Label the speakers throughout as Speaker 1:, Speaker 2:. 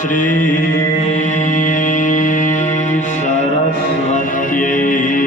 Speaker 1: Shri સરસ્વત્યે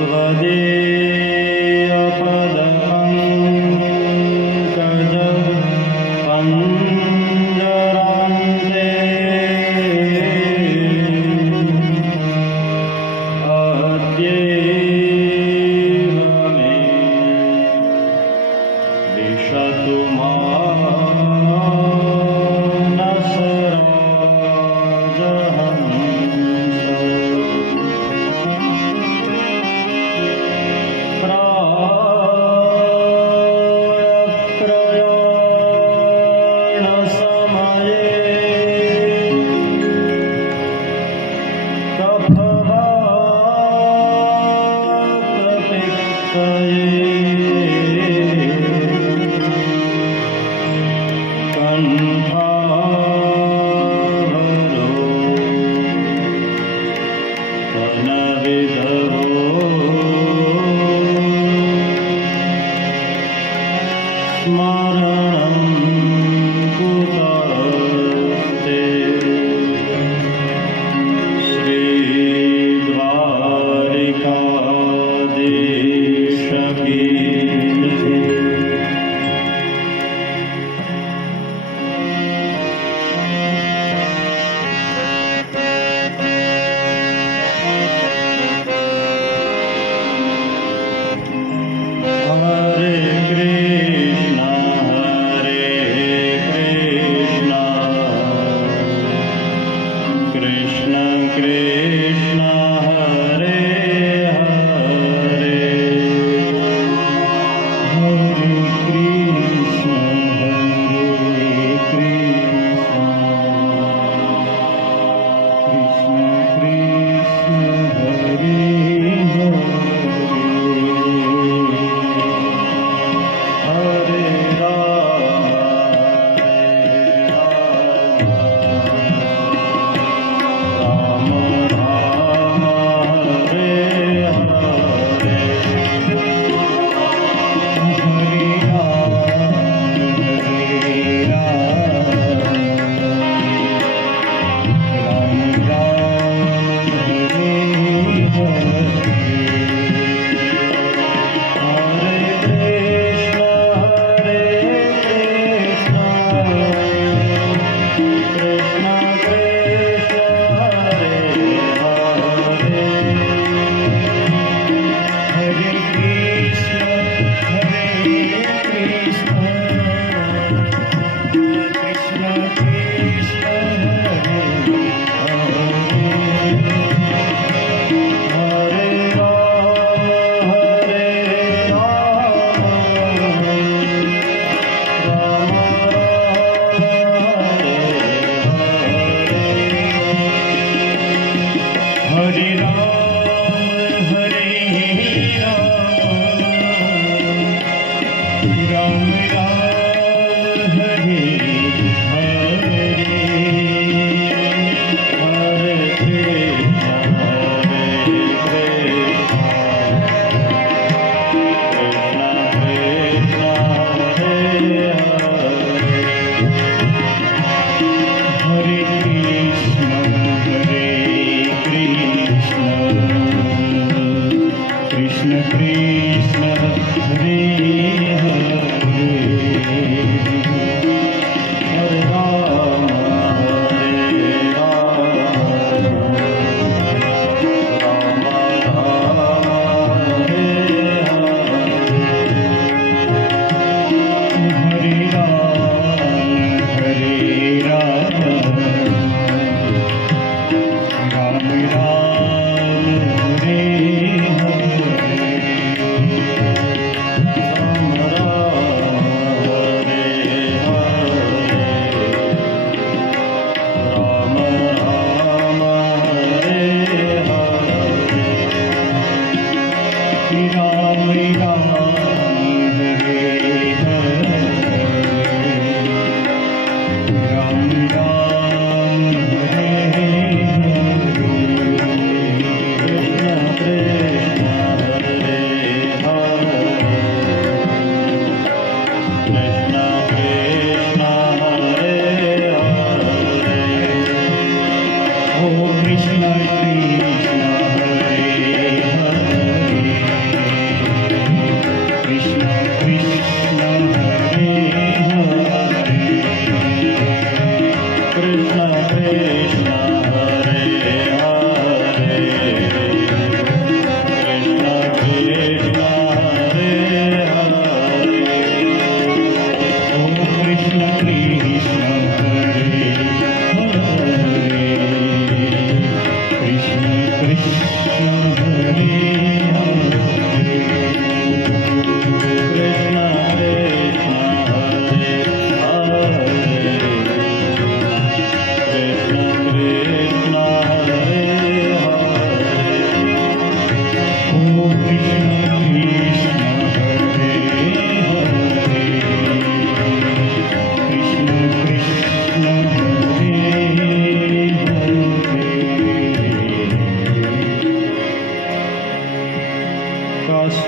Speaker 1: Israël.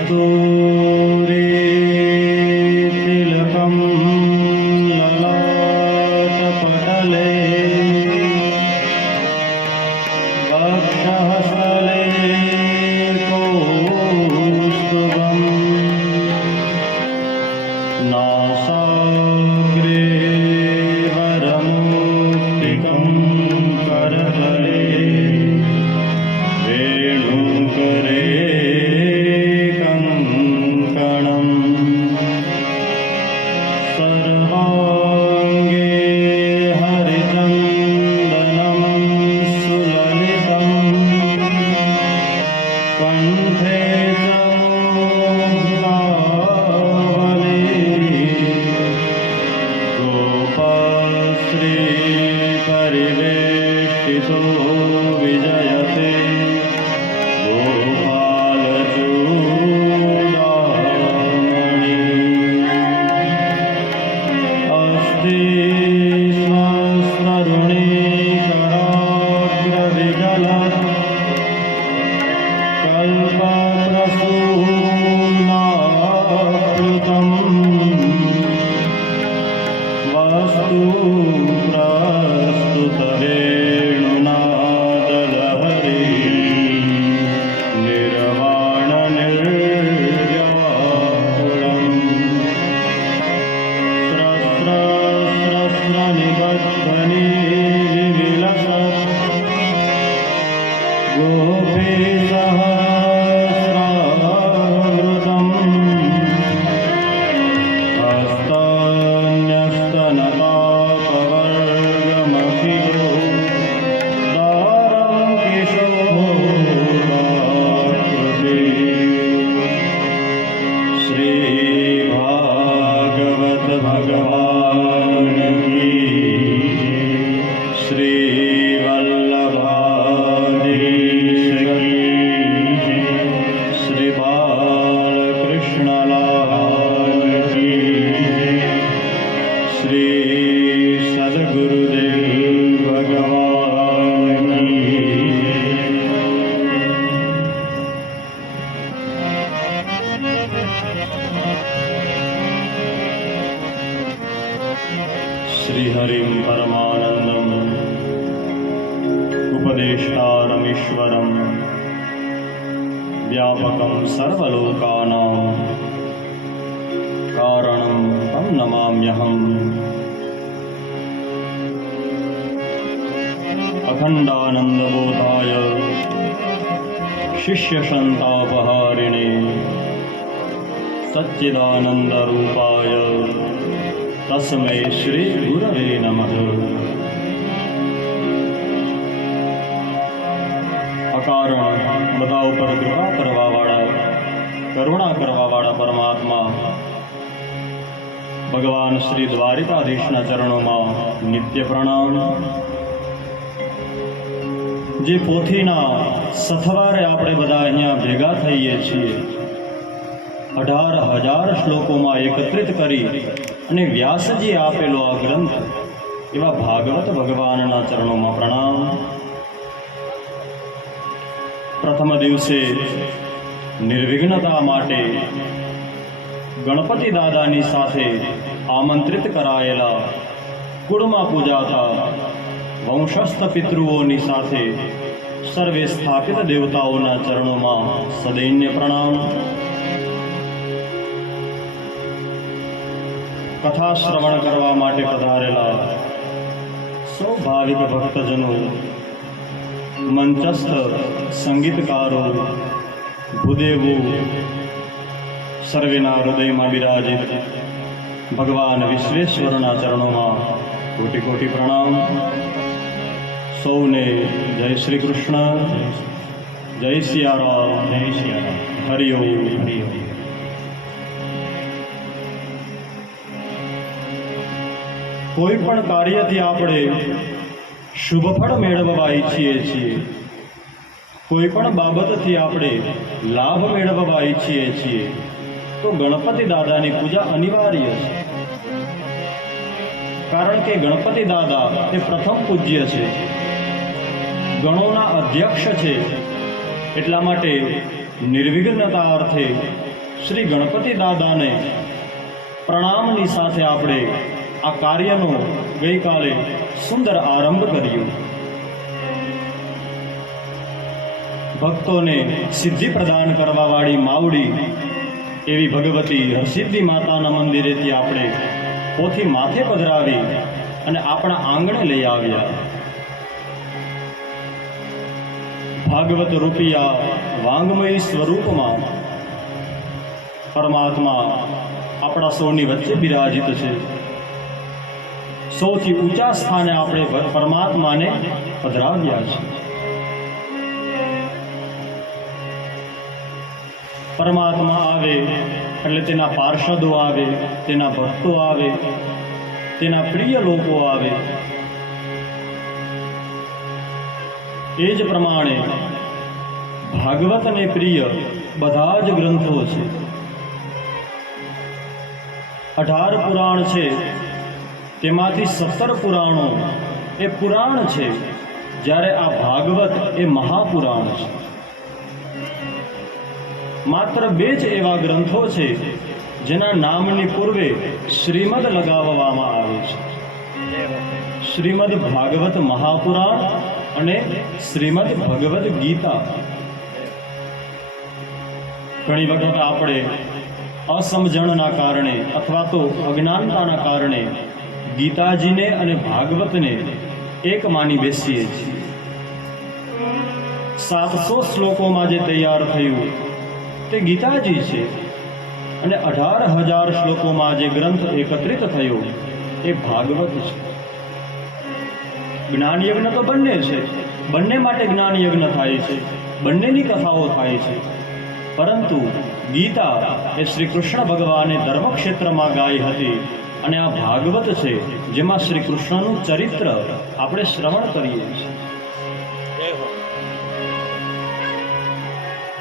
Speaker 1: Senhor. Oh. श्रीहरिं परमानन्दम् उपदेष्टारमीश्वरं व्यापकं सर्वलोकानां कारणं तं नमाम्यहम्। अखण्डानन्दबोधाय शिष्यसन्तापहारिणे सच्चिदानन्दरूपाय શ્રી ગુરવે નમઃ અકારણ બધા ઉપર કૃપા કરવાવાળા કરુણા કરવાવાળા પરમાત્મા ભગવાન શ્રી દ્વારિકાધીશના ચરણોમાં નિત્ય પ્રણામ જે પોથીના સથવારે આપણે બધા અહીંયા ભેગા થઈએ છીએ. અઢાર હજાર શ્લોકોમાં એકત્રિત કરી અને વ્યાસજીએ આપેલો આ ગ્રંથ, એવા ભાગવત ભગવાનના ચરણોમાં પ્રણામ. પ્રથમ દિવસે નિર્વિઘ્નતા માટે ગણપતિ દાદાની સાથે આમંત્રિત કરાયેલા કુળમાં પૂજાતા વંશસ્થ પિતૃઓની સાથે સર્વે સ્થાપિત દેવતાઓના ચરણોમાં સદૈન્ય પ્રણામ. કથા શ્રવણ કરવા માટે પધારેલા સૌ ભાવિક ભક્તજનો મંચસ્થ સંગીતકારો ભૂદેવો સર્વેના હૃદયમાં બિરાજિત ભગવાન વિશ્વેશ્વરના ચરણોમાં કોટી કોટી પ્રણામ. સૌને જય શ્રી કૃષ્ણ. જય સિયારામ. જય સિયારામ. હરિઓમ હરિઓમ કોઈ પણ કાર્યથી આપણે શુભ ફળ મેળવવા ઈચ્છીએ છીએ. કોઈ પણ બાબતથી આપણે લાભ મેળવવા ઈચ્છીએ છીએ. તો ગણપતિ દાદાની પૂજા અનિવાર્ય છે. કારણ કે ગણપતિ દાદા એ પ્રથમ પૂજ્ય છે. ગણોના અધ્યક્ષ છે. એટલા માટે નિર્વિઘ્નતા અર્થે શ્રી ગણપતિ દાદાને પ્રણામની સાથે આપણે આ કાર્યનો ગઈકાલે સુંદર આરંભ કર્યો. ભક્તોને સિદ્ધિ પ્રદાન કરવાવાળી માવડી એવી ભગવતી હરસિદ્ધિ માતાના મંદિરેથી આપણે પોથી માથે પધરાવી અને આપણા આંગણે લઈ આવ્યા. ભાગવત રૂપિયા વાંગમય સ્વરૂપમાં પરમાત્મા આપણા સૌની વચ્ચે બિરાજિત છે. સૌથી ઊંચા સ્થાને આપણે પરમાત્માને પધરાવ્યા છે. પરમાત્મા આવે એટલે તેના પાર્ષદો આવે, તેના ભક્તો આવે, તેના પ્રિય લોકો આવે. એ જ પ્રમાણે ભાગવતને પ્રિય બધા જ ગ્રંથો છે. અઢાર પુરાણ છે. તેમાંથી સત્તર પુરાણો એ પુરાણ છે, જ્યારે આ ભાગવત એ મહાપુરાણ છે. માત્ર બે જ એવા ગ્રંથો છે, જેના નામની પૂર્વે શ્રીમદ લગાવવામાં આવે છે. શ્રીમદ ભાગવત મહાપુરાણ અને શ્રીમદ ભગવદ્ ગીતા. ઘણી વખત આપણે અસમજણના કારણે અથવા તો અજ્ઞાનતાના કારણે ગીતાજીને અને ભાગવતને એક માની બેસીએ છીએ. સાતસો શ્લોકોમાં જે તૈયાર થયું, તે ગીતાજી છે અને અઢાર હજાર શ્લોકોમાં જે ગ્રંથ એકત્રિત થયો, એ ભાગવત છે. જ્ઞાન યજ્ઞ તો બંને છે. બંને માટે જ્ઞાન યજ્ઞ થાય છે. બંનેની કથાઓ થાય છે. પરંતુ ગીતા એ શ્રી કૃષ્ણ ભગવાને ધર્મક્ષેત્રમાં ગાઈ હતી. અને આ ભાગવત છે જેમાં શ્રી કૃષ્ણનું ચરિત્ર આપણે શ્રવણ કરીએ છીએ.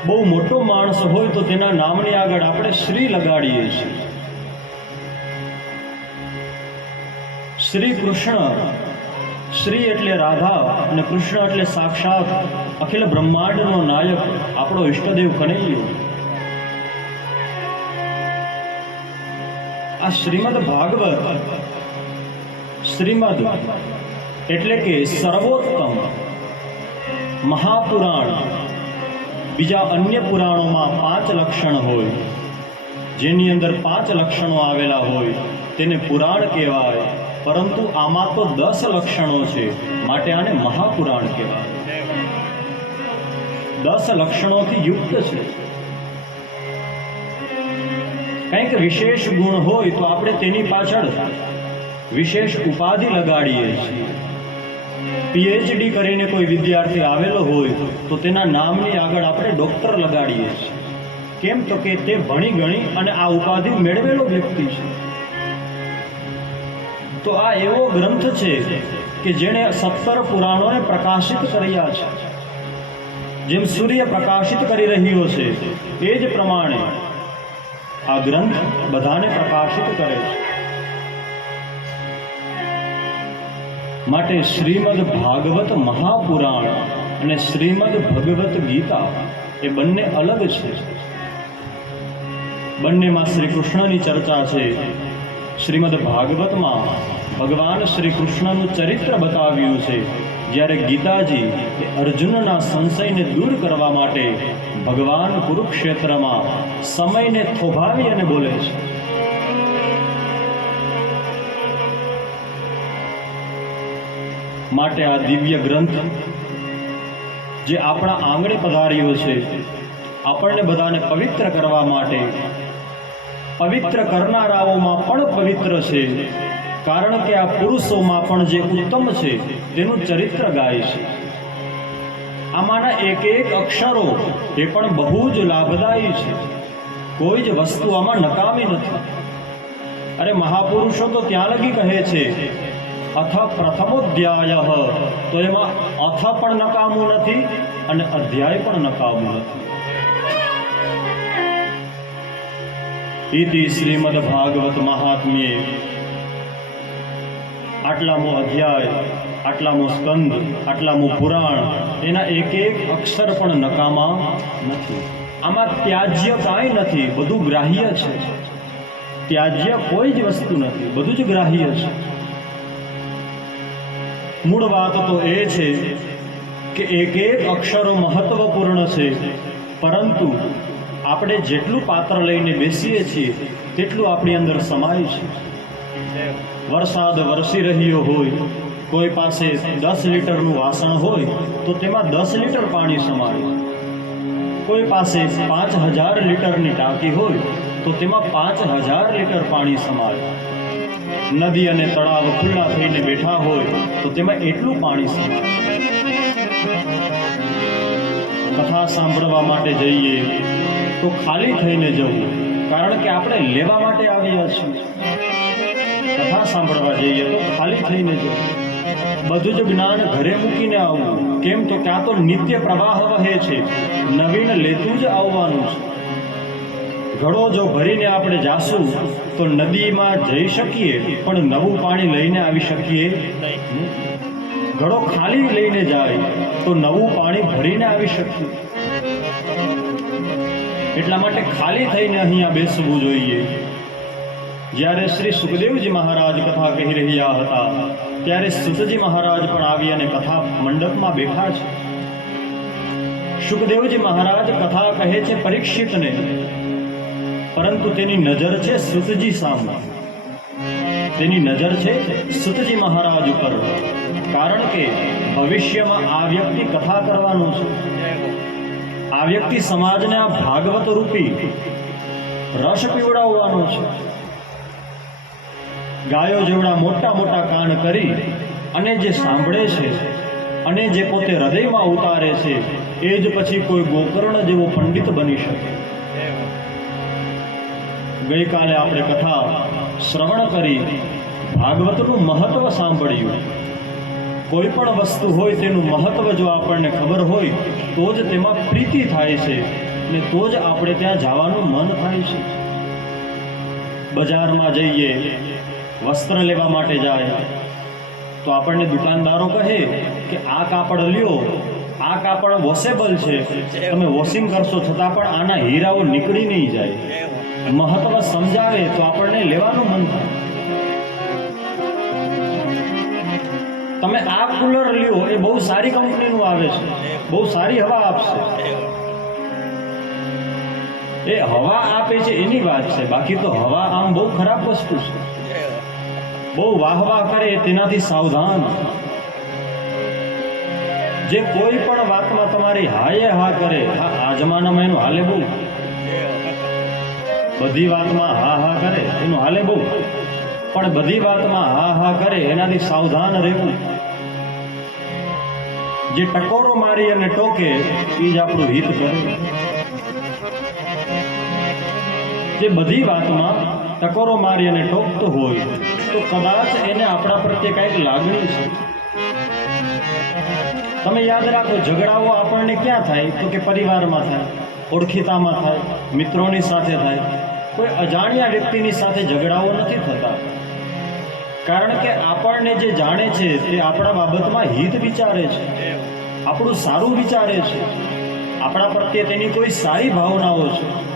Speaker 1: બહુ મોટો માણસ હોય તો તેના નામની આગળ આપણે શ્રી લગાડીએ છીએ. શ્રી કૃષ્ણ શ્રી એટલે રાધા અને કૃષ્ણ એટલે સાક્ષાત અખિલ બ્રહ્માંડનો નાયક આપણો ઈષ્ટદેવ કનૈયો. આ શ્રીમદ ભાગવત શ્રીમદ એટલે કે સર્વોત્તમ મહાપુરાણ, બીજા અન્ય પુરાણોમાં પાંચ લક્ષણ હોય, જેની અંદર પાંચ લક્ષણો આવેલા હોય, તેને પુરાણ કહેવાય. પરંતુ આમાં તો દસ લક્ષણો છે, માટે આને મહાપુરાણ કહેવાય. દસ લક્ષણોથી યુક્ત છે. કંઈક વિશેષ ગુણ હોય તો આપણે તેની પાછળ વિશેષ ઉપાધિ લગાડીએ છીએ. પીએચડી કરીને કોઈ વિદ્યાર્થી આવેલો હોય તો તેના નામની આગળ આપણે ડૉક્ટર લગાડીએ છીએ. કેમ તો કે તે ભણી ગણી અને આ ઉપાધિ મેળવેલો વ્યક્તિ છે. તો આ એવો ગ્રંથ છે કે જેણે સત્તર પુરાણોને પ્રકાશિત કર્યા છે. જેમ સૂર્ય પ્રકાશિત કરી રહ્યો છે, એ જ પ્રમાણે આ ગ્રંથ બધાને પ્રકાશિત કરે છે. માટે શ્રીમદ ભાગવત મહાપુરાણ અને શ્રીમદ ભગવત ગીતા એ બંને અલગ છે. બંનેમાં શ્રી કૃષ્ણની ચર્ચા છે. શ્રીમદ ભાગવતમાં ભગવાન શ્રી કૃષ્ણનું ચરિત્ર બતાવ્યું છે. જ્યારે ગીતાજી એ અર્જુનના સંશયને દૂર કરવા માટે ભગવાન કુરુક્ષેત્રમાં સમયને થોભાવી અને બોલે છે. માટે આ દિવ્ય ગ્રંથ, જે આપણા આંગણે પધાર્યો છે, આપણને બધાને પવિત્ર કરવા માટે, પવિત્ર કરનારાઓમાં પણ પવિત્ર છે, કારણ કે આ પુરુષોમાં પણ જે ઉત્તમ છે, તેનું ચરિત્ર ગાય છે. આમાંના એક એક અક્ષરો એ પણ બહુ જ લાભદાયી છે. કોઈ જ વસ્તુ આમાં નકામી નથી. અરે મહાપુરુષો તો ત્યાં લગી કહે છે, અથ પ્રથમોધ્યાય. તો એમાં અથ પણ નકામું નથી અને અધ્યાય પણ નકામું નથી. ઇતિ શ્રીમદ ભાગવત મહાત્મ્યે આટલામો અધ્યાય આટલામો સ્કંદ આટલામું પુરાણ, એના એક એક અક્ષર પણ નકામા નથી. આમાં ત્યાજ્ય કાંઈ નથી, બધું ગ્રાહ્ય છે. ત્યાજ્ય કોઈ જ વસ્તુ નથી, બધું જ ગ્રાહ્ય છે. મૂળ વાત તો એ છે કે એક એક અક્ષરો મહત્વપૂર્ણ છે, પરંતુ આપણે જેટલું પાત્ર લઈને બેસીએ છીએ, તેટલું આપણી અંદર સમાય છે. વરસાદ વરસી રહ્યો હોય કોઈ પાસે દસ લીટરનું વાસણ હોય તો તેમાં દસ લીટર પાણી સમાય કોઈ પાસે પાંચ હજાર લીટરની ટાંકી હોય તો તેમાં પાંચ હજાર લીટર પાણી સમાય નદી અને તળાવ ખુલ્લા થઈને બેઠા હોય તો તેમાં એટલું પાણી સમાય કથા સાંભળવા માટે જઈએ તો ખાલી થઈને જવું, કારણ કે આપણે લેવા માટે આવ્યા છીએ. કથા સાંભળવા જઈએ તો ખાલી થઈને જવું. બધું જ જ્ઞાન ઘરે મૂકીને આવવું કેમ તો ક્યાં તો નિત્ય પ્રવાહ વહે છે. નવીન લેતું જ આવવાનું છે. ઘડો જો ભરીને આપણે જાશું, તો નદીમાં જઈ શકીએ, પણ નવું પાણી લઈને આવી શકીએ. ઘડો ખાલી લઈને જાય, તો નવું પાણી ભરીને આવી શકીએ? એટલા માટે ખાલી થઈને અહીંયા બેસવું જોઈએ. જ્યારે શ્રી સુખદેવજી મહારાજ કથા કહી રહ્યા હતા ત્યારે સુતજી મહારાજ પણ આવી અને કથા મંડપમાં બેઠા છે. સુખદેવજી મહારાજ કથા કહે છે પરીક્ષિતને. પરંતુ તેની નજર છે સુતજી સામે. તેની નજર છે સુતજી મહારાજ ઉપર. કારણ કે ભવિષ્યમાં આ વ્યક્તિ કથા કરવાનું છે. આ વ્યક્તિ સમાજને આ ભાગવત રૂપી, રસ પીવડાવવાનો છે. ગાયો જેવડા મોટા મોટા કાન કરી અને જે સાંભળે છે અને જે પોતે હૃદયમાં ઉતારે છે, એ જ પછી કોઈ ગોકર્ણ જેવો પંડિત બની શકે. ગઈકાલે આપણે કથા શ્રવણ કરી ભાગવતનું મહત્વ સાંભળ્યું. કોઈ પણ વસ્તુ હોય તેનું મહત્વ જો આપણને ખબર હોય, તો જ તેમાં પ્રીતિ થાય છે ને તો જ આપણે ત્યાં જવાનું મન થાય છે. બજારમાં જઈએ વસ્ત્ર લેવા માટે જાય. તો આપણને દુકાનદારો કહે કે, આ કાપડ લ્યો. આ કાપડ વોશેબલ છે. તમે વોશિંગ કરશો છતાં પણ આના હીરાઓ નીકળી નહીં જાય. મહત્વ સમજાવે તો આપણને લેવાનું મન થાય. તમે આ કુલર લ્યો, એ બહુ સારી કંપનીનું આવે છે. બહુ સારી હવા આપશે. એ હવા આપે છે એની વાત છે. બાકી તો હવા આમ બહુ ખરાબ વસ્તુ છે. બહુ વાહ વાહ કરે તેનાથી સાવધાન. જે કોઈ પણ વાતમાં તમારી હાયે હા કરે આ જમાનામાં એનું હાલે બહુ. બધી વાતમાં હા હા કરે, એનું હાલે બહુ. પણ બધી વાતમાં હા હા કરે, એનાથી સાવધાન રહેવું. જે ટકોરો મારી અને ટોકે, એ જ આપણું હિત કરે જે બધી વાતમાં ટકોરો મારી અને ટોકતો હોય તો કદાચ એને આપણા પ્રત્યે કાંઈક લાગણી છે. તમે યાદ રાખો, ઝઘડાઓ આપણને ક્યાં થાય? તો કે પરિવારમાં થાય, ઓળખીતામાં થાય, મિત્રોની સાથે થાય. કોઈ અજાણ્યા વ્યક્તિની સાથે ઝઘડાઓ નથી થતા. કારણ કે આપણને જે જાણે છે, તે આપણા બાબતમાં હિત વિચારે છે. આપણું સારું વિચારે છે. આપણા પ્રત્યે તેની કોઈ સારી ભાવનાઓ છે.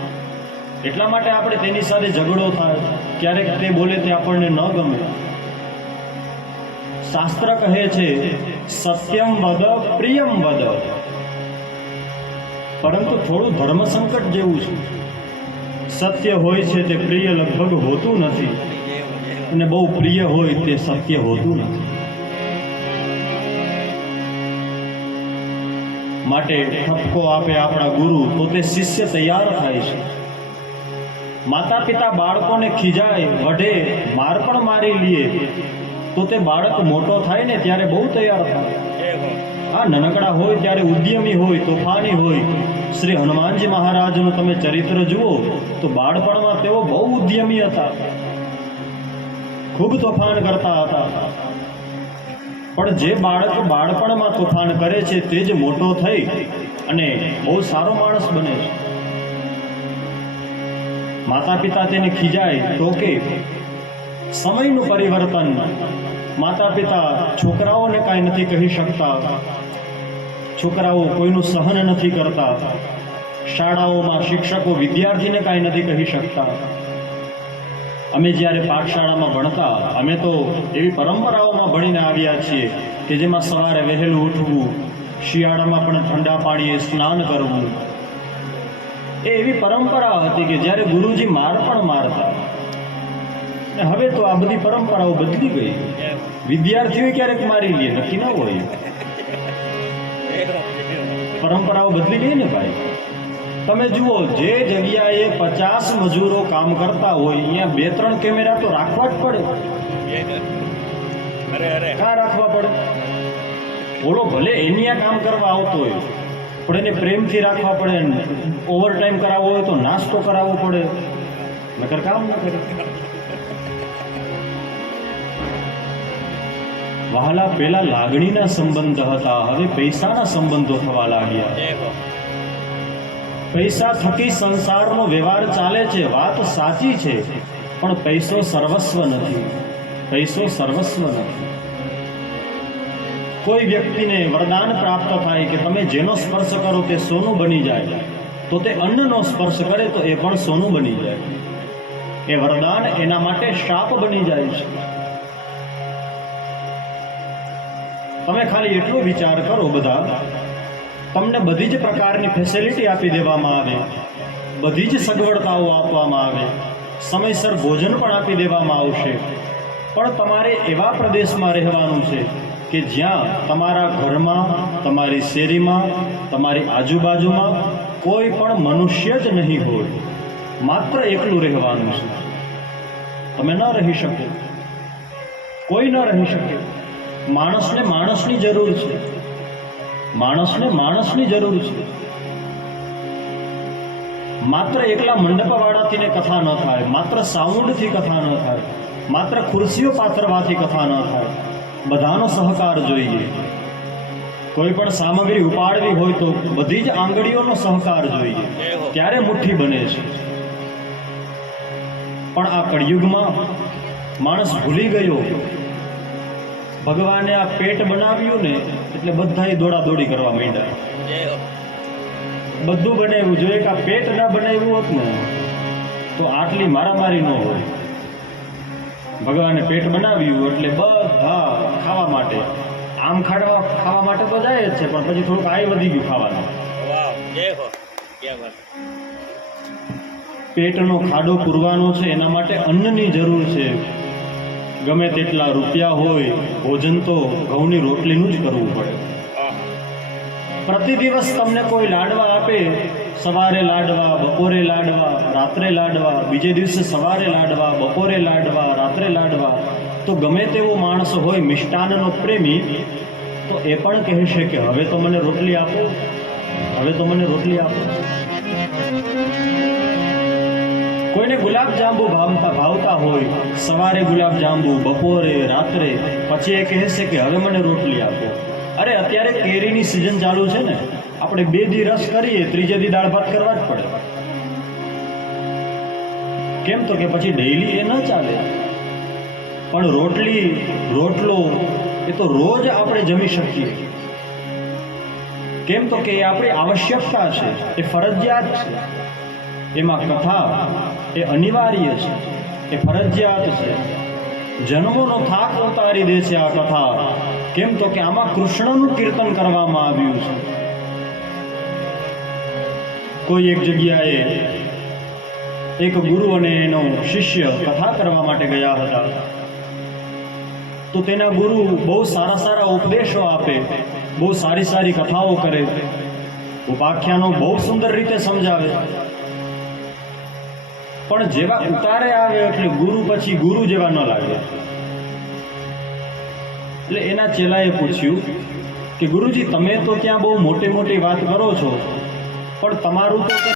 Speaker 1: એટલા માટે આપણે તેની સાથે ઝઘડો થાય. ક્યારેક તે બોલે તે આપણને ન ગમે. શાસ્ત્ર કહે છે, સત્યમ વદ, પ્રિયમ વદ. પરંતુ થોડું ધર્મ સંકટ જેવું છે. સત્ય હોય છે તે પ્રિય લગભગ હોતું નથી. અને બહુ પ્રિય હોય તે સત્ય હોતું નથી. માટે ઠપકો આપે આપણા ગુરુ, તો તે શિષ્ય તૈયાર થાય છે. માતા પિતા બાળકોને ખીજાય, વઢે, માર પણ મારી લે. તો તે બાળક મોટો થાય ને ત્યારે બહુ તૈયાર થાય. હા નાનકડા હોય ત્યારે ઉદ્યમી હોય, તોફાની હોય. શ્રી હનુમાનજી મહારાજનું તમે ચરિત્ર જુઓ, તો બાળપણમાં તેઓ બહુ ઉદ્યમી હતા. ખૂબ તોફાન કરતા હતા. પણ જે બાળક બાળપણમાં તોફાન કરે છે, તે જ મોટો થઈ અને બહુ સારો માણસ બને છે. માતા પિતા તેને ખીજાય રોકે સમયનું પરિવર્તન. માતા પિતા છોકરાઓને કાંઈ નથી કહી શકતા. છોકરાઓ કોઈનું સહન નથી કરતા. શાળાઓમાં શિક્ષકો વિદ્યાર્થીને કાંઈ નથી કહી શકતા. અમે જ્યારે પાઠશાળામાં ભણતા, અમે તો એવી પરંપરાઓમાં ભણીને આવ્યા છીએ કે જેમાં સવારે વહેલું ઉઠવું, શિયાળામાં પણ ઠંડા પાણીએ સ્નાન કરવું એ એવી પરંપરા હતી કે જ્યારે ગુરુજી માર પણ મારતા. હવે તો આ બધી પરંપરાઓ બદલી ગઈ. વિદ્યાર્થીઓ ક્યારેક મારી લે નક્કી ના હોય. પરંપરાઓ બદલી ગઈ ને ભાઈ? તમે જુઓ જે જગ્યાએ પચાસ મજૂરો કામ કરતા હોય અહીંયા બે ત્રણ કેમેરા તો રાખવા જ પડે.
Speaker 2: અરે અરે.
Speaker 1: કાં રાખવા પડે? ઓલો ભલે એની આ કામ કરવા આવતો હોય. પણ એને પ્રેમથી રાખવા પડે ઓવર ટાઈમ કરાવવો હોય તો નાસ્તો કરાવવો પડે. નકર કામ ન કરે. વહાલા પેલા લાગણીના સંબંધ હતા હવે પૈસાના સંબંધો થવા લાગ્યા. પૈસા થકી સંસારનો વ્યવહાર ચાલે છે વાત સાચી છે પણ પૈસો સર્વસ્વ નથી. પૈસો સર્વસ્વ નથી. કોઈ વ્યક્તિને વરદાન પ્રાપ્ત થાય કે તમે જેનો સ્પર્શ કરો તે સોનું બની જાય, તો તે અન્નનો સ્પર્શ કરે તો એ પણ સોનું બની જાય. એ વરદાન એના માટે શાપ બની જાય છે. તમે ખાલી એટલો વિચાર કરો બધા, તમને બધી જ પ્રકારની ફેસિલિટી આપી દેવામાં આવે, બધી જ સગવડતાઓ આપવામાં આવે, સમયસર ભોજન પણ આપી દેવામાં આવશે, પણ તમારે એવા પ્રદેશમાં રહેવાનું છે કે જ્યાં તમારા ઘરમાં, તમારી શેરીમાં, તમારી આજુબાજુમાં કોઈ પણ મનુષ્ય જ નહીં હોય. માત્ર એકલું રહેવાનું છે. તમે ન રહી શકો. કોઈ ન રહી શકે. માણસને માણસની જરૂર છે. માણસને માણસની જરૂર છે. માત્ર એકલા મંડપવાળાથી ને કથા ન થાય. માત્ર સાઉન્ડથી કથા ન થાય. માત્ર ખુરશીઓ પાથરવાથી કથા ન થાય. બધાનો સહકાર જોઈએ. કોઈ પણ સામગ્રી ઉપાડવી હોય તો બધી જ આંગળીઓનો સહકાર જોઈએ. ત્યારે મુઠ્ઠી બને છે. પણ આ કળિયુગમાં માણસ ભૂલી ગયો. ભગવાને આ પેટ બનાવ્યું ને એટલે બધાએ દોડા દોડી કરવા માંડ્યા. બધું બનાવ્યું. જો એક આ પેટ ના બનાવ્યું હોત ને, તો આટલી મારામારી ન હોય. ભગવાને પેટ બનાવ્યું એટલે બધા ખાવા માટે. આમ ખાડવા ખાવા માટે તો જાય જ છે પણ પછી થોડુંક આય વધી ગયું ખાવાનું. પેટનો ખાડો પૂરવાનો છે એના માટે અન્નની જરૂર છે. ગમે તેટલા રૂપિયા હોય ભોજન તો ઘઉંની રોટલીનું જ કરવું પડે. પ્રતિ દિવસ તમને કોઈ લાડવા આપે સવારે લાડવા, બપોરે લાડવા, રાત્રે લાડવા, બીજે દિવસે સવારે લાડવા, બપોરે લાડવા, રાત્રે લાડવા. તો ગમે તેવો માણસ હોય, મિષ્ટાનનો પ્રેમી, તો એ પણ કહેશે કે, હવે તો મને રોટલી આપો. હવે તો મને રોટલી આપો. કોઈને ગુલાબ જાંબુ ભાવતા ભાવતા હોય, સવારે ગુલાબ જાંબુ, બપોરે, રાત્રે, પછી એ કહેશે કે, હવે મને રોટલી આપો. અરે, અત્યારે કેરીની સિઝન ચાલુ છે ને. આપણે બે દી રસ કરીએ, ત્રીજે દી દાળ ભાત કરવા જ પડે. કેમ તો કે પછી ડેઈલી એ ન ચાલે. પણ રોટલી, રોટલો, એ તો રોજ આપણે જમી શકીએ. કેમ તો કે એ આપણી આવશ્યકતા છે, એ ફરજિયાત છે. એમાં કથા એ અનિવાર્ય છે, એ ફરજિયાત છે. જન્મોનો થાક ઉતારી દે છે આ કથા. કેમ તો કે આમાં કૃષ્ણનું કીર્તન કરવામાં આવ્યું છે. કોઈ એક જગ્યાએ એક ગુરુ અને એનો શિષ્ય કથા કરવા માટે ગયા હતા. તો તેના ગુરુ બહુ સારા સારા ઉપદેશો આપે, બહુ સારી સારી કથાઓ કરે, ઉપાખ્યાનો બહુ સુંદર રીતે સમજાવે. પણ જેવા ઉતારે આવે એટલે ગુરુ પછી ગુરુ જેવા ન લાગે. એટલે એના ચેલાએ પૂછ્યું કે ગુરુજી, તમે તો ત્યાં બહુ મોટી મોટી વાત કરો છો. પણ તમારું તો